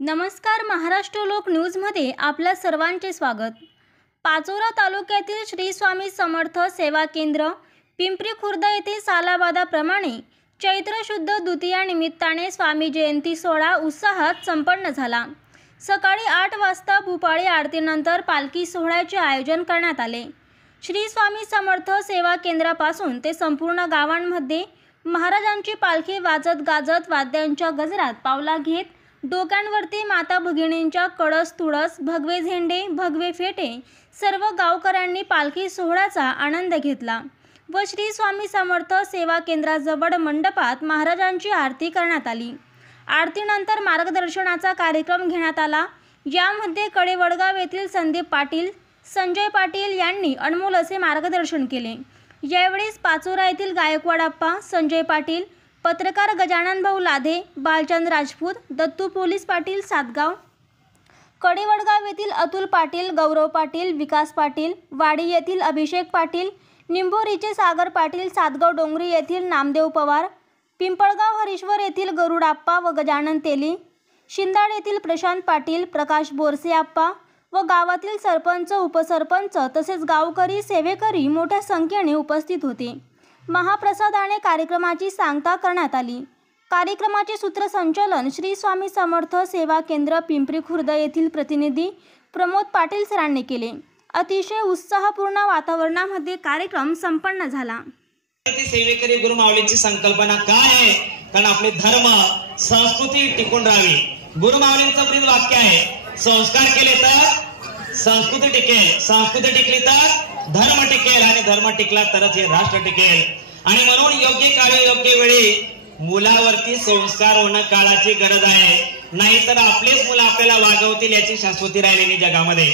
नमस्कार, महाराष्ट्र लोक न्यूजमध्ये आपल्या सर्वांचे स्वागत। पाचोरा तालुक्यातील श्री स्वामी समर्थ सेवा केंद्र पिंपरी खुर्द येथे सालाबादाप्रमाणे चैत्र शुद्ध द्वितीया निमित्ताने स्वामी जयंती सोहळा उत्साहात संपन्न झाला। सकाळी 8 वाजता भूपाळी आरतीनंतर पालखी सोहळ्याचे आयोजन करण्यात आले। श्री स्वामी समर्थ सेवा केंद्रापासून ते संपूर्ण गावांमध्ये महाराजांची पालखी वाजत गाजत वाद्यांच्या गजरात पावला घेत डोक्यांवरती माता भगिनींच्या कळस तुळस भगवे झेंडे भगवे फेटे सर्व गावकऱ्यांनी पालखी सोहळ्याचा आनंद घेतला व श्री स्वामी समर्थ सेवा केंद्राजवळ मंडपात महाराजांची आरती करण्यात आली। आरतीनंतर मार्गदर्शनाचा कार्यक्रम घेण्यात आला। यामध्ये कडेवडगाव येथील संदीप पाटील संजय पाटील यांनी अनमोल असे मार्गदर्शन केले। यावेळी पाचोरा येथील गायकवाड अप्पा संजय पाटील पत्रकार गजानन भाऊ लाधे बालचंद राजपूत दत्तू पोलीस पाटील सातगाव कडेवडगाव येथील अतुल पाटील गौरव पाटील विकास पाटील वाडी येथील अभिषेक पाटील निंबोरीचे सागर पाटील सातगाव डोंगरी येथील नामदेव पवार पिंपळगाव हरीश्वर येथील गरुडाप्पा व गजानन तेली शिंदाड येथील प्रशांत पाटील प्रकाश बोरसे आप्पा व गावातील सरपंच उपसरपंच तसेच गावकरी सेवेकरी मोठ्या संख्येने उपस्थित होते। महाप्रसादाने कार्यक्रमाची सांगता करण्यात आली। कार्यक्रमाचे सूत्रसंचालन श्री स्वामी समर्थ सेवा केंद्र पिंपरी खुर्द येथील प्रतिनिधी प्रमोद पाटील सरांनी केले। अतिशय उत्साहपूर्ण वातावरणामध्ये कार्यक्रम संपन्न झाला। सेवेकरी गुरुमाऊलींची संकल्पना काय आहे? कारण आपले धर्म संस्कृती टिकून राहावी। गुरुमाऊलींचं ब्रीद वाक्य आहे, संस्कार केले तर संस्कृती टिकेल, संस्कृती टिकली तर धर्म टिकेल आणि धर्म टिकला तरच हे राष्ट्र टिकेल। आणि म्हणून योग्य काळी योग्य वेळी मुलावरती संस्कार होणं काळाची गरज आहे। नाहीतर आपलेच मुलं आपल्याला वागवतील याची शाश्वती राहिलेली जगामध्ये।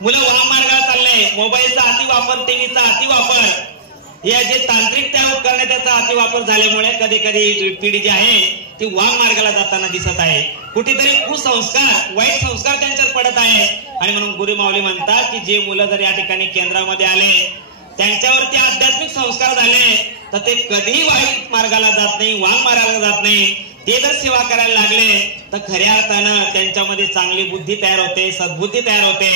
मुलं वाम मार्गाला चालले, मोबाईलचा अतिवापर टीव्हीचा अतिवापर या जे तांत्रिक त्या उपकरणे त्याचा अतिवापर झाल्यामुळे कधी कधी पिढी जी आहे ती वाम मार्गाला जाताना दिसत आहे। कुठेतरी कुसंस्कार वाईट संस्कार त्यांच्यावर पडत आहे। आणि म्हणून गुरुमाऊली म्हणतात की जे मुलं जर या ठिकाणी केंद्रामध्ये आले त्यांच्यावरती आध्यात्मिक संस्कार झाले तर ते कधीही वाईट मार्गाला जात नाही, वाम मार्गाला जात नाही। ते जर सेवा करायला लागले तर खऱ्या अर्थानं त्यांच्यामध्ये चांगली बुद्धी तयार होते, सद्बुद्धी तयार होते।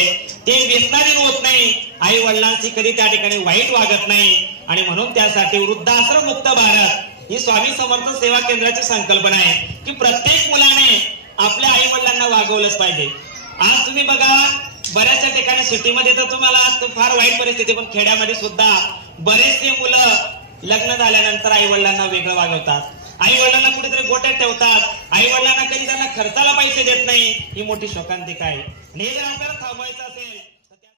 ते व्यसनाधीन होत नाही, आई वडिलांची कधी त्या ठिकाणी वाईट वागत नाही। आणि म्हणून त्यासाठी वृद्धाश्रम मुक्त भारत ही स्वामी समर्थ सेवा केंद्राची संकल्पना आहे की प्रत्येक मुलाने आपल्या आई वडिलांना वागवलंच पाहिजे। आज तुम्ही बघा बऱ्याचशा ठिकाणी सिटीमध्ये तर तुम्हाला फार वाईट परिस्थिती, पण खेड्यामध्ये सुद्धा बरेचसे मुलं लग्न झाल्यानंतर आई वडिलांना वेगळं वागवतात, आई वडिलांना कुठेतरी गोट्यात ठेवतात, आई वडिलांना कधी त्यांना खर्चाला पैसे देत नाही। ही मोठी शोकांतिका आहे आणि हे जर आपल्याला थांबवायचं असेल